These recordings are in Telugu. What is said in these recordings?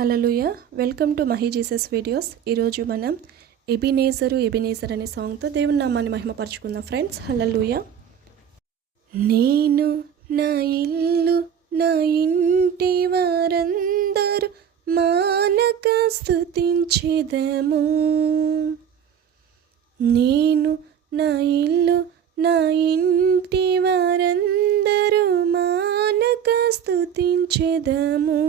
Hallelujah welcome to Mahi Jesus videos ఈరోజు మనం ఎబినేజరు ఎబినేజర్ అనే సాంగ్తో దేవుని నామాన్ని మహిమపరుచుకుందాం ఫ్రెండ్స్ హలలుయ నేను నా ఇల్లు నా ఇంటి వారందరూ మానక స్థుతించేదము నేను నా ఇల్లు నా ఇంటి వారందరూ మానక స్థుతించేదము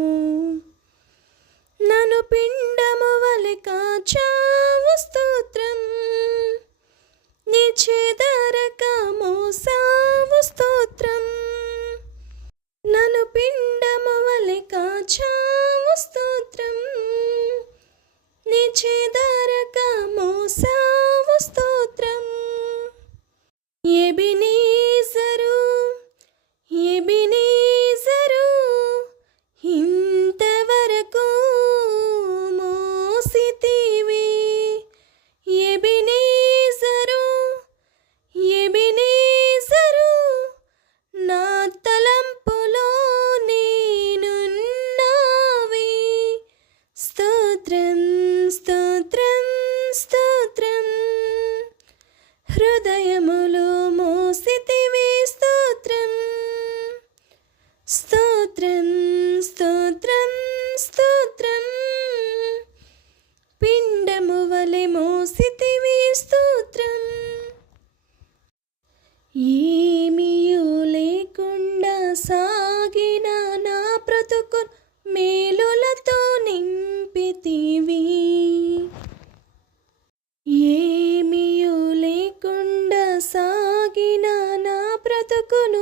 స్తోత్రం స్తోత్రం స్తోత్రం. పిండము వలె మోసితివి స్తోత్రం. ఏమియూ లేకుండా సాగిన నా బ్రతుకు మేలులతో నింపితివి. ఏమియూ లేకుండా సాగిన నా బ్రతుకును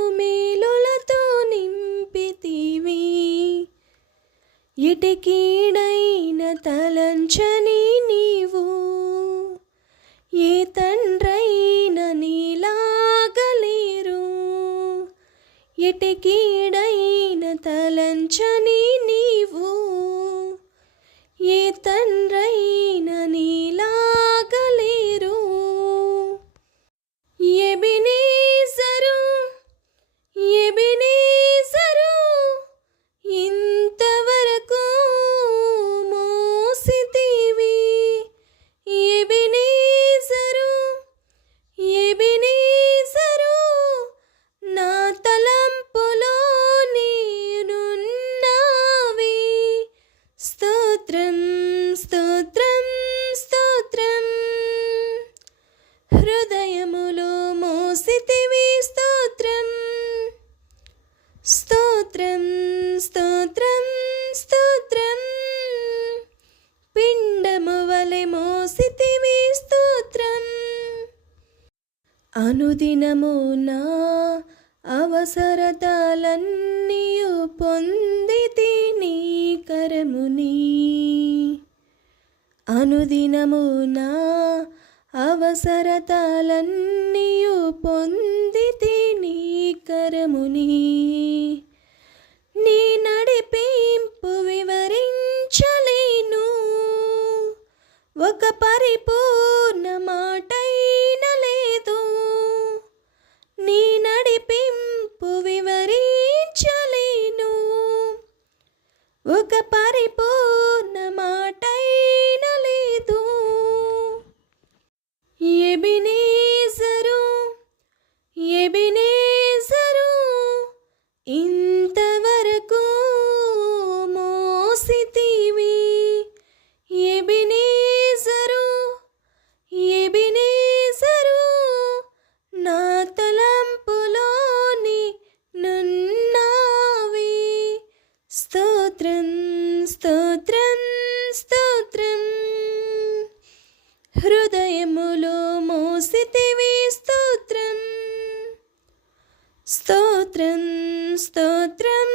అనుదినము నా అవసరతలన్నీయు పొందితి నీ కరముని. అనుదినము నా అవసరతలన్నీయు పొందితి నీ కరముని. నీ నడిపింపు వివరించ హృదయములు మోసితివి. స్తోత్రం స్తోత్రం స్తోత్రం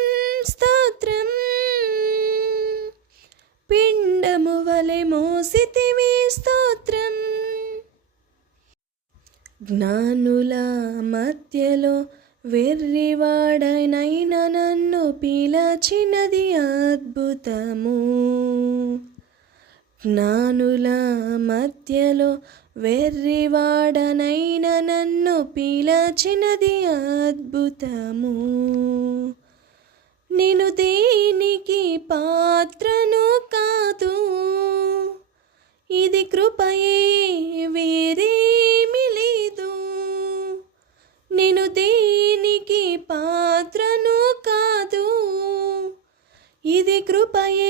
స్తోత్రం. పిండము వలె మోసితివి. స్తోత్రం జ్ఞానుల మధ్యలో వెర్రివాడనైన నన్ను పిలచినది అద్భుతము. జ్ఞానుల మధ్యలో వెర్రివాడనైన నన్ను పిలచినది అద్భుతము. నేను దేనికి పాత్రను కాదు. ఇది కృపయే వేరేమి లేదు. నేను దేనికి పాత్రను కాదు. ఇది కృపయే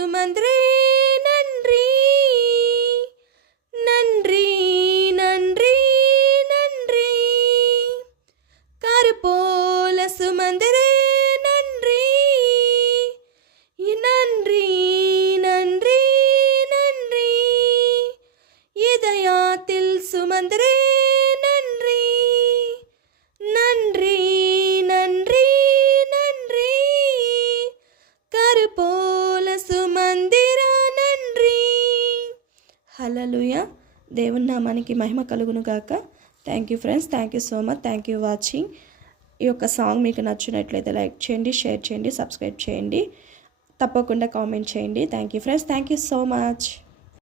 சுமந்திரே நன்றி. நன்றி நன்றி நன்றி. கருப்போல சுமந்திரே హలలుయ దేవుని నామానికి మహిమ కలుగును గాక. Thank you friends thank you so much thank you watching ఈ యొక్క సాంగ్ మీకు నచ్చినట్లయితే లైక్ చేయండి షేర్ చేయండి సబ్స్క్రైబ్ చేయండి. తప్పకుండా కామెంట్ చేయండి. Thank you friends thank you so much